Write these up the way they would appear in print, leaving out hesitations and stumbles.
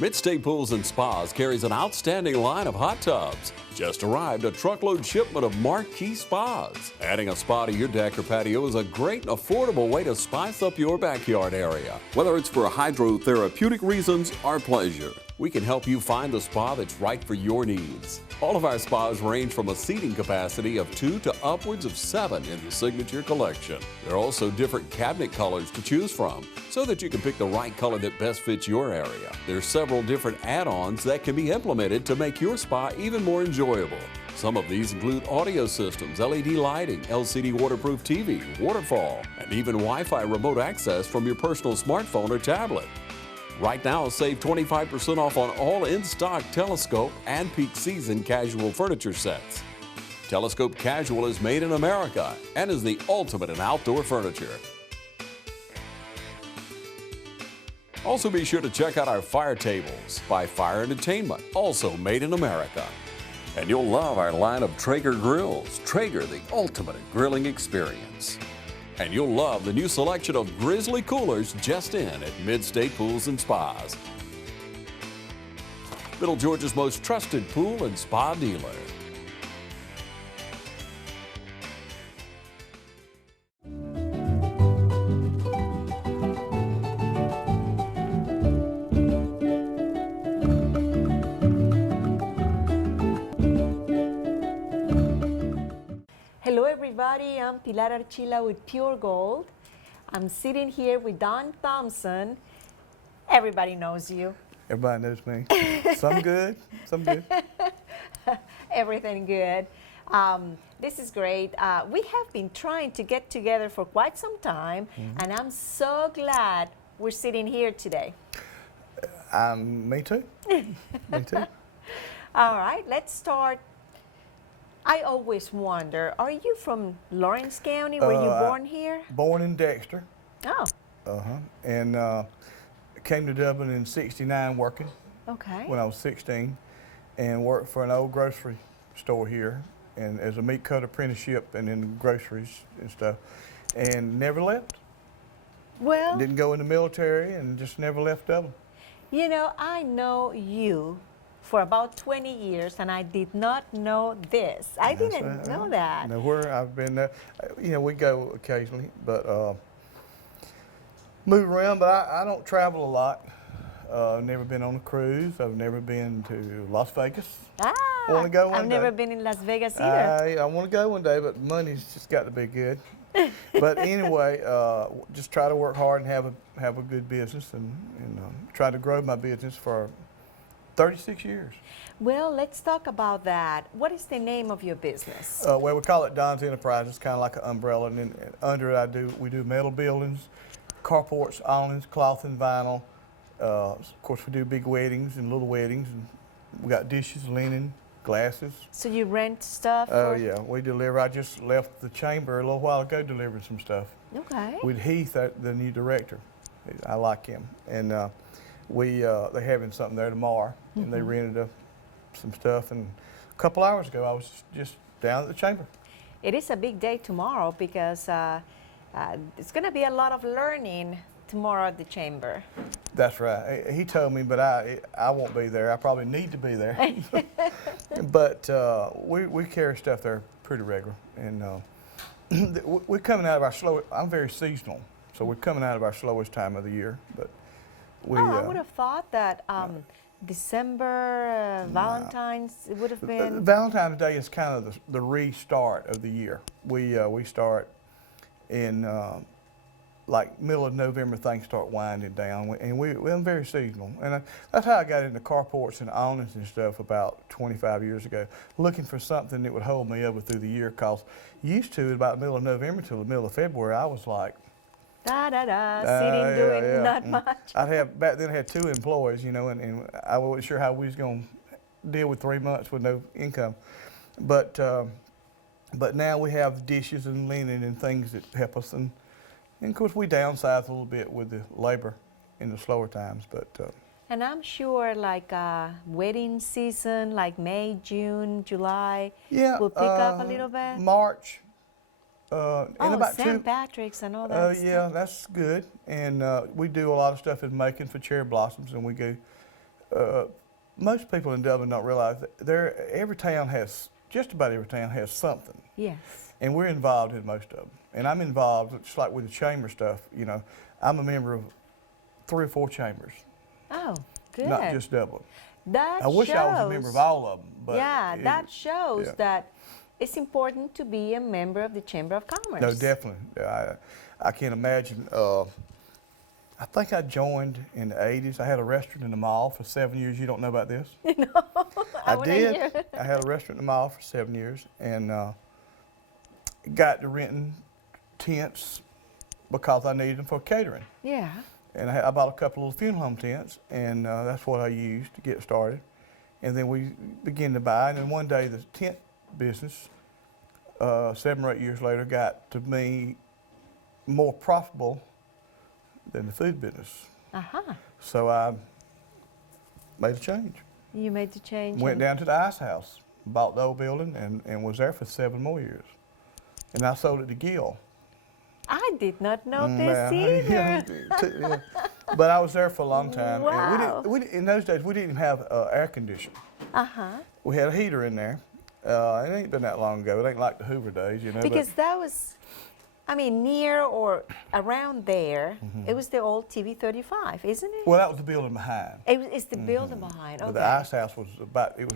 Midstate Pools and Spas carries an outstanding line of hot tubs. Just arrived a truckload shipment of marquee spas. Adding a spa to your deck or patio is a great and affordable way to spice up your backyard area. Whether it's for hydrotherapeutic reasons or pleasure, we can help you find the spa that's right for your needs. All of our spas range from a seating capacity of 2 to upwards of 7 in the Signature Collection. There are also different cabinet colors to choose from so that you can pick the right color that best fits your area. There are several different add-ons that can be implemented to make your spa even more enjoyable. Some of these include audio systems, LED lighting, LCD waterproof TV, waterfall, and even Wi-Fi remote access from your personal smartphone or tablet. Right now, save 25% off on all in-stock Telescope and peak season casual furniture sets. Telescope Casual is made in America and is the ultimate in outdoor furniture. Also be sure to check out our fire tables by Fire Entertainment, also made in America. And you'll love our line of Traeger grills. Traeger, the ultimate in grilling experience. And you'll love the new selection of Grizzly coolers just in at Midstate Pools and Spas. Middle Georgia's most trusted pool and spa dealer. Hello everybody, I'm Pilar Archila with Pure Gold. I'm sitting here with Don Thompson. Everybody knows you. Everybody knows me. Some good, some good. Everything good. This is great. We have been trying to get together for quite some time, and I'm so glad we're sitting here today. Me too. Me too. All right, let's start. I always wonder, are you from Lawrence County? Were you born here? Born in Dexter. Oh. And came to Dublin in '69 working. Okay. When I was 16, and worked for an old grocery store here, and as a meat cutter apprenticeship, and in groceries and stuff, and never left. Well. Didn't go in the military, and just never left Dublin. You know, I know you for about 20 years, and I did not know this. I didn't know that. Know where I've been there. You know, we go occasionally, but move around, but I don't travel a lot. I've never been on a cruise. I've never been to Las Vegas. Want to go one day. I've never been in Las Vegas either. I want to go one day, but money's just got to be good. But anyway, just try to work hard and have a good business, and try to grow my business for 36 years. Well, let's talk about that. What is the name of your business? Well, we call it Don's Enterprises, kind of like an umbrella, and then under it we do metal buildings, carports, awnings, cloth and vinyl. Of course, we do big weddings and little weddings, and we got dishes, linen, glasses. So you rent stuff? Oh yeah, we deliver. I just left the chamber a little while ago delivering some stuff. Okay. With Heath, the new director. I like him, and they're having something there tomorrow, and they rented some stuff. And a couple hours ago, I was just down at the chamber. It is a big day tomorrow because it's going to be a lot of learning tomorrow at the chamber. That's right. He told me, but I won't be there. I probably need to be there. But we carry stuff there pretty regular, and we're coming out of our slow. I'm very seasonal, so we're coming out of our slowest time of the year. But I would have thought that December, Valentine's, it would have been. Valentine's Day is kind of the restart of the year. We start in like middle of November. Things start winding down, and we're very seasonal. And that's how I got into carports and awnings and stuff about 25 years ago, looking for something that would hold me over through the year. Cause used to about the middle of November till the middle of February, I was like. Sitting doing not much. Back then I had 2 employees, you know, and I wasn't sure how we was going to deal with 3 months with no income. But now we have dishes and linen and things that help us, and of course we downsize a little bit with the labor in the slower times. But and I'm sure like wedding season, like May, June, July, will pick up a little bit. March. About St. Patrick's and all that yeah, that's good. And we do a lot of stuff in Macon for cherry blossoms, and we go most people in Dublin don't realize that just about every town has something. Yes. And we're involved in most of them. And I'm involved, just like with the chamber stuff, I'm a member of 3 or 4 chambers. Oh, good. Not just Dublin. That I wish I was a member of all of them. But yeah, that shows that it's important to be a member of the Chamber of Commerce. No, definitely. I can't imagine. I think I joined in the 80s. I had a restaurant in the mall for 7 years. You don't know about this? No, I did. I had a restaurant in the mall for 7 years and got to renting tents because I needed them for catering. Yeah. And I bought a couple of funeral home tents, and that's what I used to get started. And then we began to buy, and then one day the tent business, 7 or 8 years later, got to me more profitable than the food business. Uh-huh. So I made a change. You made the change. Went down to the ice house, bought the old building, and was there for 7 more years. And I sold it to Gil. I did not know this either. Yeah. But I was there for a long time. Wow. And in those days, we didn't even have air conditioning. Uh-huh. We had a heater in there. It ain't been that long ago. It ain't like the Hoover days, Because that was, near or around there, it was the old TV35, isn't it? Well, that was the building behind. It's the building behind, okay. But the ice house was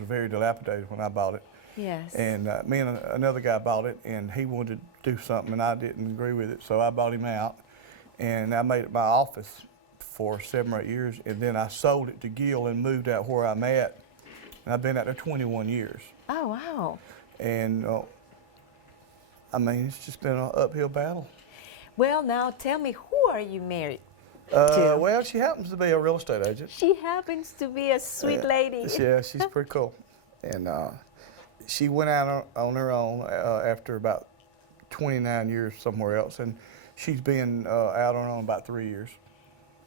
very dilapidated when I bought it. Yes. And me and another guy bought it, and he wanted to do something, and I didn't agree with it, so I bought him out. And I made it my office for 7 or 8 years, and then I sold it to Gil and moved out where I'm at. And I've been out there 21 years. Oh, wow. And it's just been an uphill battle. Well, now tell me, who are you married to? Well, she happens to be a real estate agent. She happens to be a sweet lady. Yeah, she's pretty cool. And she went out on her own after about 29 years somewhere else, and she's been out on her own about 3 years.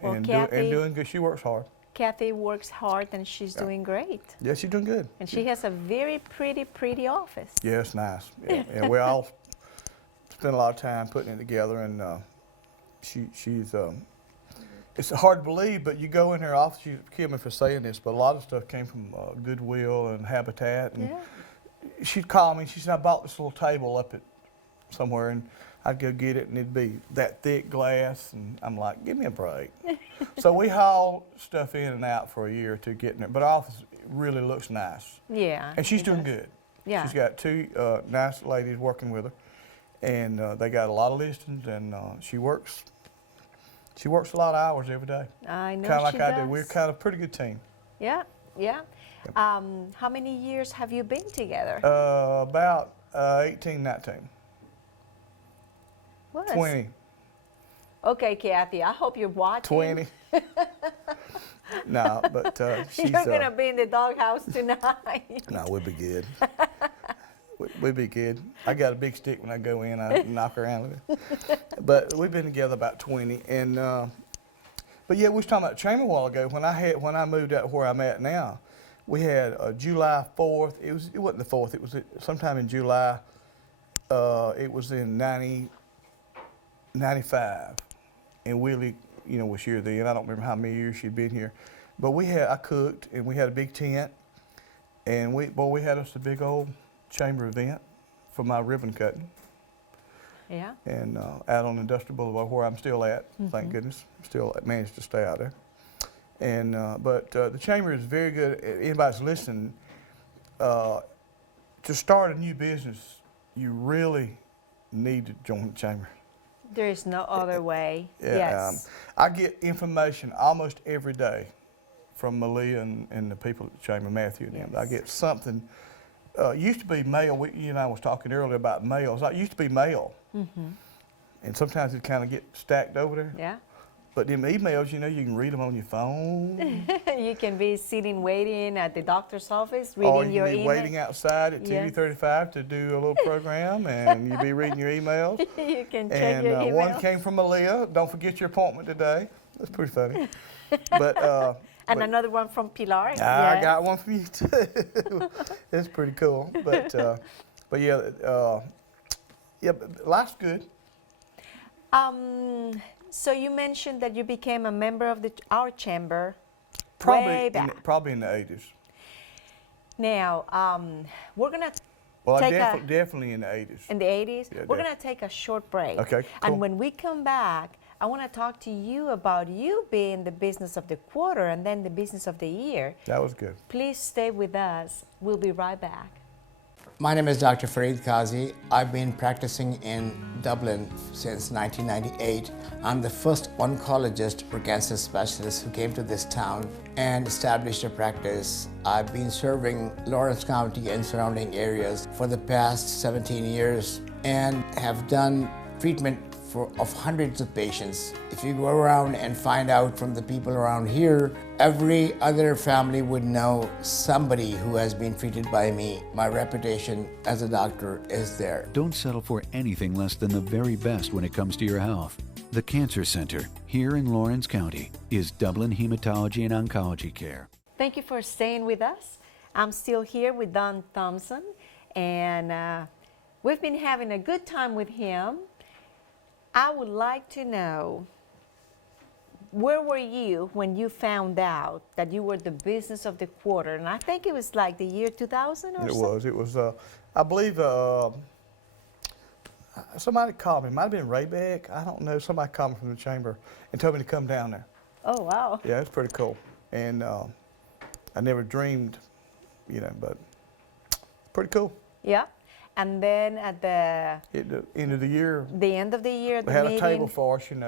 Well, and Kathy, doing good. She works hard. Kathy works hard, and she's doing great. Yeah, she's doing good. And she has a very pretty office. Yeah, it's nice. Yeah, we all spend a lot of time putting it together, and she's. It's hard to believe, but you go in her office. You kill me for saying this, but a lot of stuff came from Goodwill and Habitat. And she'd call me. She said, "I bought this little table up at somewhere," and I'd go get it, and it'd be that thick glass, and I'm like, "Give me a break." So we haul stuff in and out for a year to get in there, but our office really looks nice. Yeah. And she's doing good. Yeah. She's got 2 nice ladies working with her, and they got a lot of listings, and she works a lot of hours every day. I know. Kind of like she I does. do. We're kind of a pretty good team. Yeah, yeah. How many years have you been together? About 18, 19. What? 20. Okay, Kathy, I hope you're watching. 20. No, but she's... You're going to be in the doghouse tonight. No, we'll be good. We'll be good. I got a big stick when I go in. I knock around with it. But we've been together about 20. And but yeah, we was talking about chamber a while ago. When I moved out where I'm at now, we had July 4th. It wasn't the 4th. It was sometime in July. It was in 95. And Willie, was here then. I don't remember how many years she'd been here. But I cooked, and we had a big tent. And we had us a big old chamber event for my ribbon cutting. Yeah. And out on Industrial Boulevard, where I'm still at, thank goodness. Still managed to stay out there. And but the chamber is very good. Anybody's listening, to start a new business, you really need to join the chamber. There is no other way. Yeah, Yes. I get information almost every day from Malia and the people at the chamber, Matthew and them. I get something. Used to be mail. You and I was talking earlier about mails. It used to be mail. And sometimes it kind of get stacked over there. Yeah. But them emails, you can read them on your phone. You can be sitting waiting at the doctor's office, Or reading you your can be email. waiting outside at Yes. TV35 to do a little program, and you'll be reading your emails. You can check And your email. one came from Malia. Don't forget your appointment today. That's pretty funny. But and another one from Pilar. I got one for you too. It's pretty cool. But yeah, but life's good. So you mentioned that you became a member of our chamber Way back. Probably in the 80s. Now, we're going to Well, take definitely in the 80s. in the 80s. Yeah, We're going to take a short break. Okay, cool. And when we come back, I want to talk to you about you being the business of the quarter and then the business of the year. That was good. Please stay with us. We'll be right back. My name is Dr. Fareed Qazi. I've been practicing in Dublin since 1998. I'm the first oncologist or cancer specialist who came to this town and established a practice. I've been serving Lawrence County and surrounding areas for the past 17 years and have done treatment of hundreds of patients. If you go around and find out from the people around here, every other family would know somebody who has been treated by me. My reputation as a doctor is there. Don't settle for anything less than the very best when it comes to your health. The Cancer Center here in Lawrence County is Dublin Hematology and Oncology Care. Thank you for staying with us. I'm still here with Don Thompson, and we've been having a good time with him. I would like to know, where were you when you found out that you were the business of the quarter? And I think it was like the year 2000 or something? It was, I believe, somebody called me. It might have been Ray Beck. I don't know. Somebody called me from the chamber and told me to come down there. Oh, wow. Yeah, it's pretty cool. And I never dreamed, but pretty cool. Yeah. And then at the end of the year, end of the year, they had a table for us, and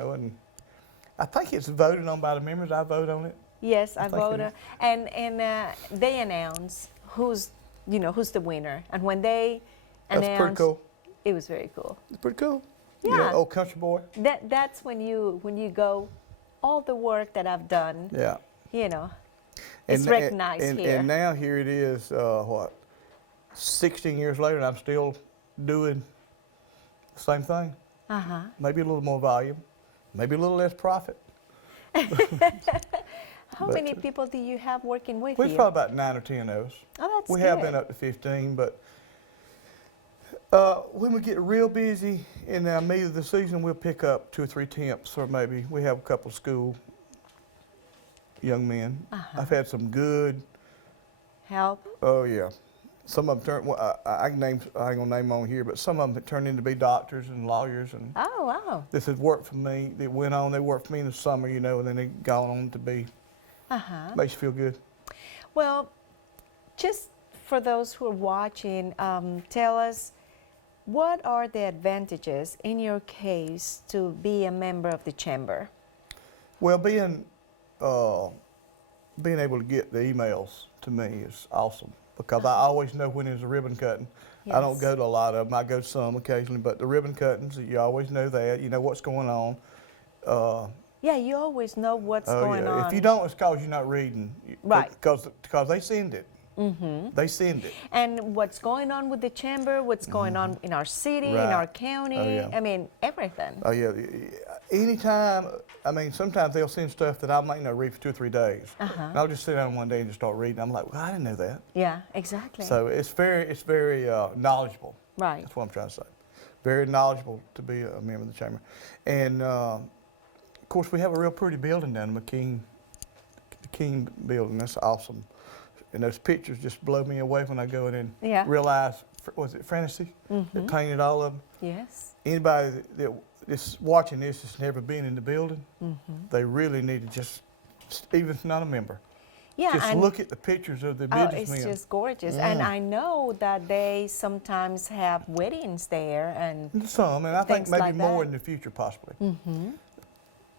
I think it's voted on by the members. I vote on it. Yes, I voted. And they announce who's the winner. And when they announced, that's pretty cool. It was very cool. It's pretty cool. Yeah. Old country boy. That's when you go, all the work that I've done. Yeah. It's recognized here. And now here it is. 16 years later, and I'm still doing the same thing. Uh-huh. Maybe a little more volume, maybe a little less profit. How many people do you have working with you? We've probably about 9 or 10 of us. Oh, that's We good. have been up to 15, but when we get real busy in the middle of the season, we'll pick up 2 or 3 temps, or maybe we have a couple of school young men. Uh-huh. I've had some good help. Oh yeah. Some of them turned. Well, I ain't gonna name them on here, but some of them turned into be doctors and lawyers, and Oh, wow. this has worked for me. They went on. They worked for me in the summer, and then they gone on to be. Uh-huh. Makes you feel good. Well, just for those who are watching, tell us, what are the advantages in your case to be a member of the chamber? Well, being able to get the emails to me is awesome, because I always know when there's a ribbon cutting. Yes. I don't go to a lot of them. I go to some occasionally, but the ribbon cuttings, you always know that. You know what's going on. Yeah, you always know what's going on. If you don't, it's because you're not reading. Right. Because they send it. Mm-hmm. They send it. And what's going on with the chamber, what's going on in our city, in Right. our county, Oh, yeah. I mean, everything. Oh yeah. Anytime, sometimes they'll send stuff that I might not read for 2 or 3 days. Uh-huh. And I'll just sit down one day and just start reading. I'm like, well, I didn't know that. Yeah, exactly. So it's very knowledgeable. Right. That's what I'm trying to say. Very knowledgeable to be a member of the chamber. And of course, we have a real pretty building down in the King building. That's awesome. And those pictures just blow me away when I go in and Yeah. realize, was it Francie that painted all of them? Yes. Anybody that is watching this has never been in the building, they really need to just, even if not a member, Yeah, just and look at the pictures of the oh, businessmen. it's just gorgeous. And I know that they sometimes have weddings there, and Some, and I think things maybe like more that. in the future, possibly.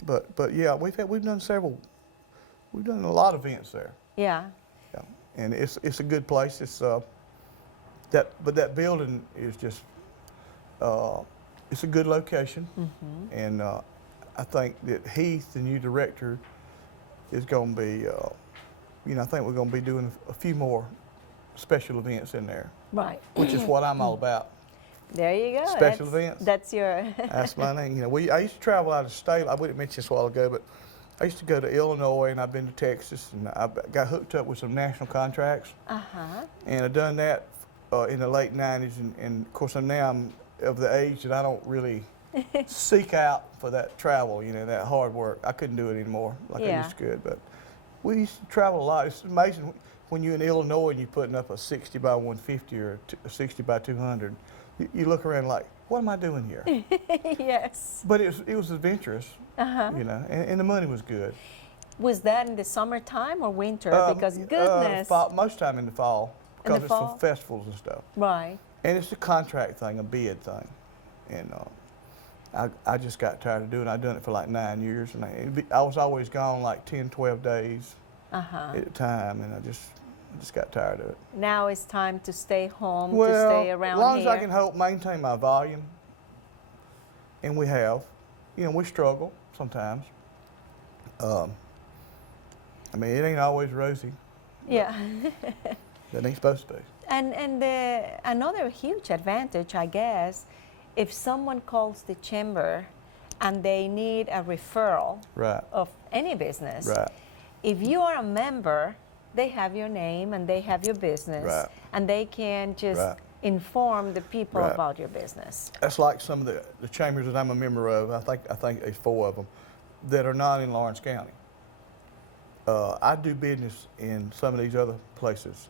But yeah, we've done a lot of events there. yeah. Yeah, and it's a good place. It's but that building is just it's a good location, and I think that Heath, the new director, is going to be. I think we're going to be doing a few more special events in there, Right. which is what I'm all about. There you go. Special that's, events. That's your. That's my name. I used to travel out of state. I wouldn't mention this a while ago, but I used to go to Illinois, and I've been to Texas, and I got hooked up with some national contracts. And I've done that in the late 90s, and of course I'm of the age that I don't really seek out for that travel, that hard work. I couldn't do it anymore like I Yeah. used to could, but We used to travel a lot. It's amazing when you're in Illinois and you're putting up a 60 by 150 or a 60 by 200. You look around like, what am I doing here? Yes. But it was adventurous, you know, and the money was good. Was that in the summertime or winter? Because goodness. Most time in the fall, In the because it's fall? for festivals and stuff. Right. And it's a contract thing, a bid thing. And I just got tired of doing it. I'd done it for like 9 years, and I was always gone like 10, 12 days at a time, and I just got tired of it. Now it's time to stay home, to Well, stay around as long here. as I can help maintain my volume, and we have, you know, we struggle sometimes. I mean, it ain't always rosy. Yeah. That ain't supposed to be. And another huge advantage, I guess, if someone calls the chamber and they need a referral Right. of any business, Right. if you are a member, they have your name and they have your business, Right. and they can just Right. inform the people Right. about your business. That's like some of the chambers that I'm a member of. I think there's 4 of them that are not in Lawrence County. I do business in some of these other places.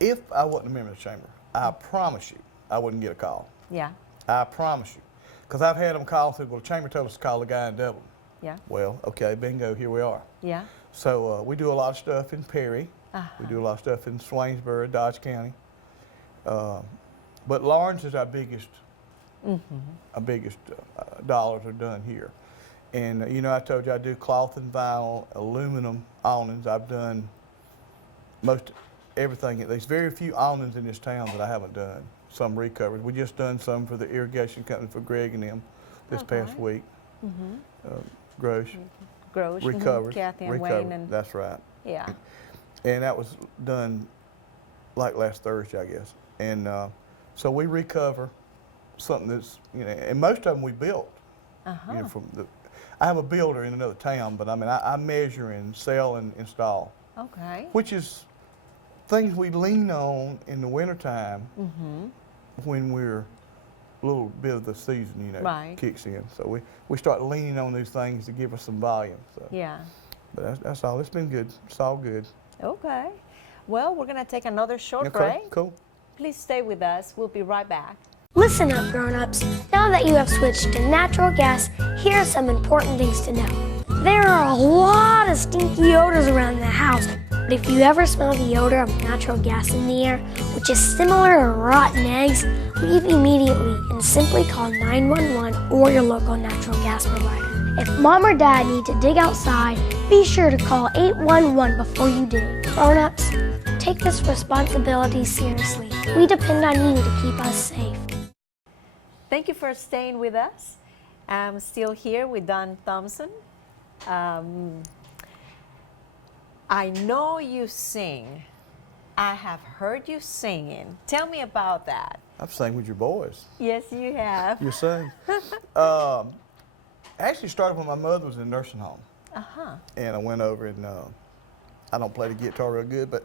If I wasn't a member of the chamber, I promise you, I wouldn't get a call. Yeah. I promise you. Because I've had them call and said, well, the chamber told us to call the guy in Dublin. Yeah. Well, okay, bingo, here we are. Yeah. So we do a lot of stuff in Perry. We do a lot of stuff in Swainsboro, Dodge County. But Lawrence is our biggest, dollars are done here. And you know, I told you I do cloth and vinyl, aluminum awnings. I've done most everything. There's very few awnings in this town that I haven't done. Some recovers. We just done some for the irrigation company for Greg and them this past week. Grosh. Grosh, Recovers. Kathy and Recovered. Wayne, and That's right. yeah. And that was done like last Thursday, I guess. And so we recover something that's, you know, and most of them we built. You know, I have a builder in another town, but I mean, I measure and sell and install, Okay. which is things we lean on in the wintertime when we're a little bit of the season, you know, Right. kicks in. So we start leaning on these things to give us some volume. So. Yeah. But that's all. It's been good. It's all good. Okay. Well, we're going to take another short Okay, break. cool. Please stay with us. We'll be right back. Listen up, grown-ups. Now that you have switched to natural gas, here are some important things to know. There are a lot of stinky odors around the house, but if you ever smell the odor of natural gas in the air, which is similar to rotten eggs, leave immediately and simply call 911 or your local natural gas provider. If mom or dad need to dig outside, be sure to call 811 before you do. Grown-ups, take this responsibility seriously. We depend on you to keep us safe. Thank you for staying with us. I'm still here with Don Thompson. I know you sing. I have heard you singing. Tell me about that. I've sang with your boys. Yes, you have. You sing. I actually started when my mother was in a nursing home. And I went over and I don't play the guitar real good, but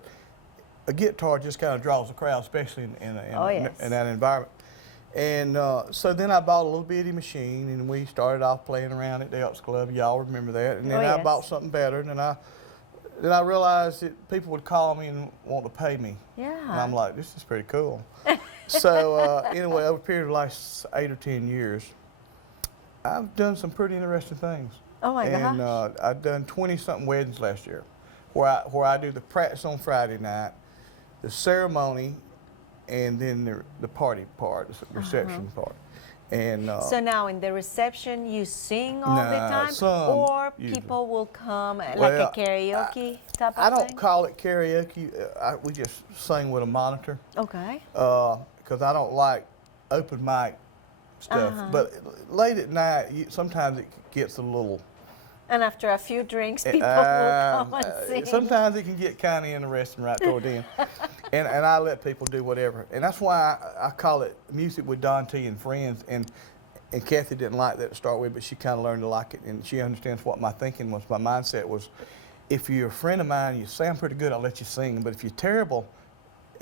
a guitar just kind of draws a crowd, especially in that environment. And so then I bought a little bitty machine, and we started off playing around at the Elks Club. Y'all remember that. And then I bought something better, and then I realized that people would call me and want to pay me. Yeah. And I'm like, this is pretty cool. So anyway, over a period of like 8 or 10 years, I've done some pretty interesting things. Oh my gosh. And I've done 20-something weddings last year, where I do the practice on Friday night, the ceremony, and then the party part, the reception part. And so now in the reception, you sing all the time, some, or usually. People will come like Well, a karaoke type of I don't thing? call it karaoke. We just sing with a monitor. Okay. Because I don't like open mic stuff. But late at night, sometimes it gets a little. And after a few drinks, people will come and sing. Sometimes it can get kind of interesting right toward the end. And I let people do whatever. And that's why I call it Music with Don T and Friends. And Kathy didn't like that to start with, but she kind of learned to like it. And she understands what my thinking was. My mindset was, if you're a friend of mine, you sound pretty good, I'll let you sing. But if you're terrible,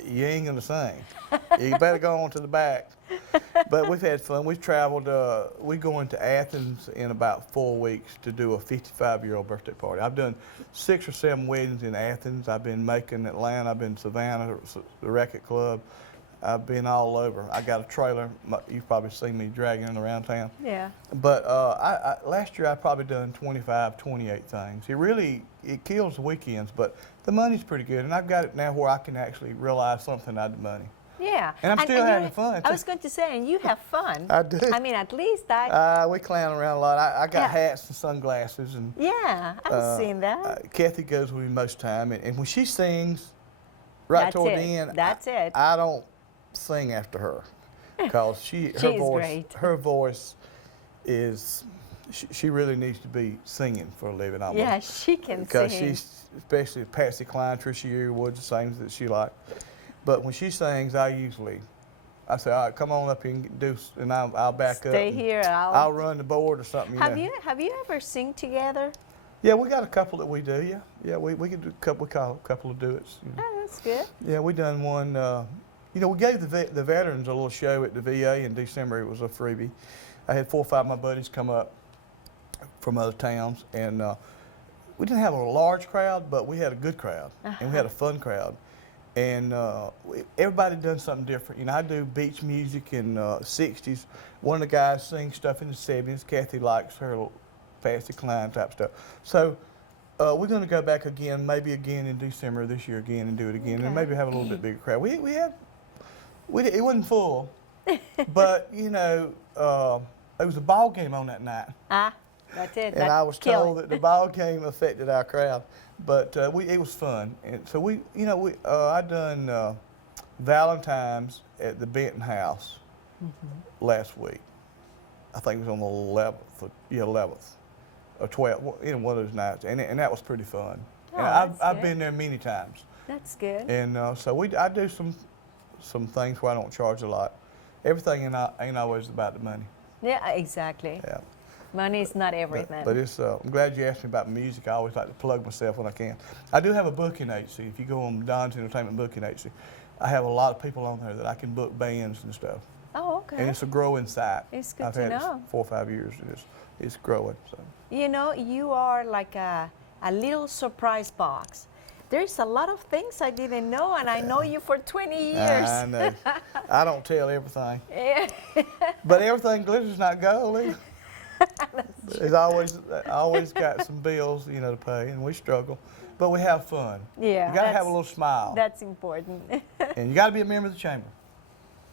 you ain't going to sing. You better go on to the back. But we've had fun. We've traveled. We're going to Athens in about 4 weeks to do a 55-year-old birthday party. I've done 6 or 7 weddings in Athens. I've been Macon, Atlanta. I've been Savannah, the Racquet Club. I've been all over. I got a trailer. You've probably seen me dragging it around town. Yeah. But last year I probably done 25, 28 things. It kills the weekends, but the money's pretty good, and I've got it now where I can actually realize something out of the money. Yeah. And I'm still having fun. I was going to say, and you have fun. I do. I mean, at least we clown around a lot. I got hats and sunglasses, and yeah, I've seen that. Kathy goes with me most time, and when she sings, right toward the end, That's it. I don't sing after her, because her voice is. She really needs to be singing for a living. Almost. Yeah, she can sing. Because she's, especially Patsy Cline, Trisha Yearwood, the sings that she likes. But when she sings, I say, all right, come on up here and do, and I'll back up. Stay here. I'll run the board or something. Have you ever sing together? Yeah, we got a couple that we do. Yeah, yeah, we can do a couple. We call a couple of duets. You know. Oh, that's good. Yeah, we done one. You know, we gave the veterans a little show at the VA in December. It was a freebie. I had 4 or 5 of my buddies come up from other towns, and we didn't have a large crowd, but we had a good crowd, and we had a fun crowd. And everybody done something different. You know, I do beach music in 60s. One of the guys sings stuff in the 70s. Kathy likes her little Patsy Cline type stuff. So we're going to go back again, maybe again in December this year again, and do it again, and maybe have a little bit bigger crowd. It wasn't full, but you know, there was a ball game on that night. That's it. And I was told that the ball game affected our crowd, but it was fun. And so I done Valentine's at the Benton House last week. I think it was on the 11th or 12th, one of those nights, and that was pretty fun. Oh, and that's I've good. been there many times. That's good. And so I do some things where I don't charge a lot. Everything ain't always about the money. Yeah, exactly. Yeah. Money is not everything. But it's, I'm glad you asked me about music. I always like to plug myself when I can. I do have a booking agency. If you go on Don's Entertainment Booking Agency, I have a lot of people on there that I can book bands and stuff. Oh, okay. And it's a growing site. It's good I've to had know. it 4 or 5 years, and it's growing. So. You know, you are like a little surprise box. There's a lot of things I didn't know, and I know you for 20 years. I know. I don't tell everything. Yeah. But everything glitters not gold either. There's always got some bills, you know, to pay, and we struggle, but we have fun. Yeah, you got to have a little smile. That's important. And you got to be a member of the chamber.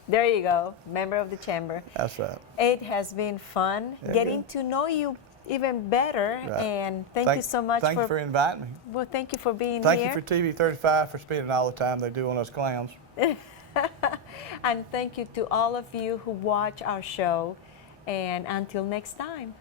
There you go, member of the chamber. That's right. It has been fun getting to know you even better, and thank you so much. Thank you for inviting me. Well, thank you for being Thank here. you for TV 35 for spending all the time they do on us clowns. And thank you to all of you who watch our show. And until next time.